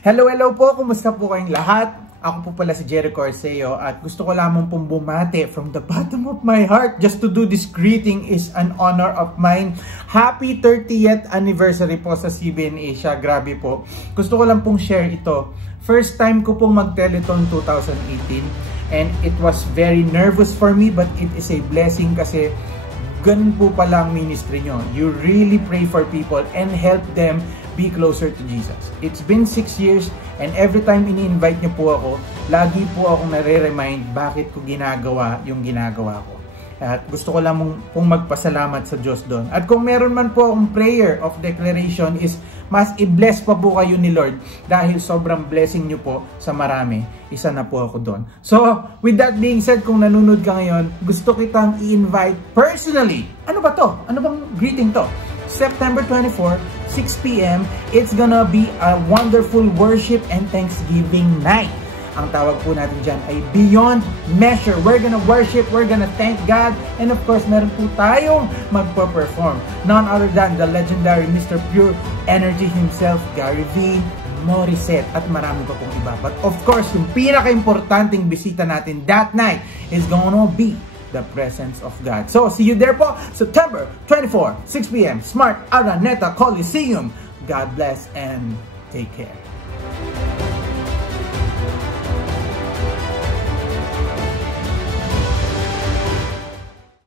Hello po! Kumusta po kayong lahat? Ako po pala si Jerry Corseo at gusto ko lamang pong bumati from the bottom of my heart. Just to do this greeting is an honor of mine. Happy 30th anniversary po sa CBN Asia. Grabe po. Gusto ko lang pong share ito. First time ko pong mag-telethon 2018 and it was very nervous for me but it is a blessing kasi ganun po pala ang ministry nyo. You really pray for people and help them be closer to Jesus. It's been 6 years and every time ini-invite niyo po ako, lagi po akong nare-remind bakit ko ginagawa yung ginagawa ko. At gusto ko lang pong magpasalamat sa Diyos doon. At kung meron man po akong prayer of declaration is mas i-bless pa po kayo ni Lord dahil sobrang blessing niyo po sa marami. Isa na po ako doon. So, with that being said, kung nanonood ka ngayon, gusto kitang i-invite personally. Ano ba to? Ano bang greeting to? September 24, 6 p.m. It's gonna be a wonderful worship and Thanksgiving night. Ang tawag po natin dyan ay Beyond Measure. We're gonna worship, we're gonna thank God, and of course, meron po tayong magpo-perform. None other than the legendary Mr. Pure Energy himself, Gary V. Morissette, at marami pa pong iba. But of course, yung pinaka-importanting bisita natin that night is gonna be the presence of God. So, see you there po, September 24, 6 p.m. Smart Araneta Coliseum. God bless and take care.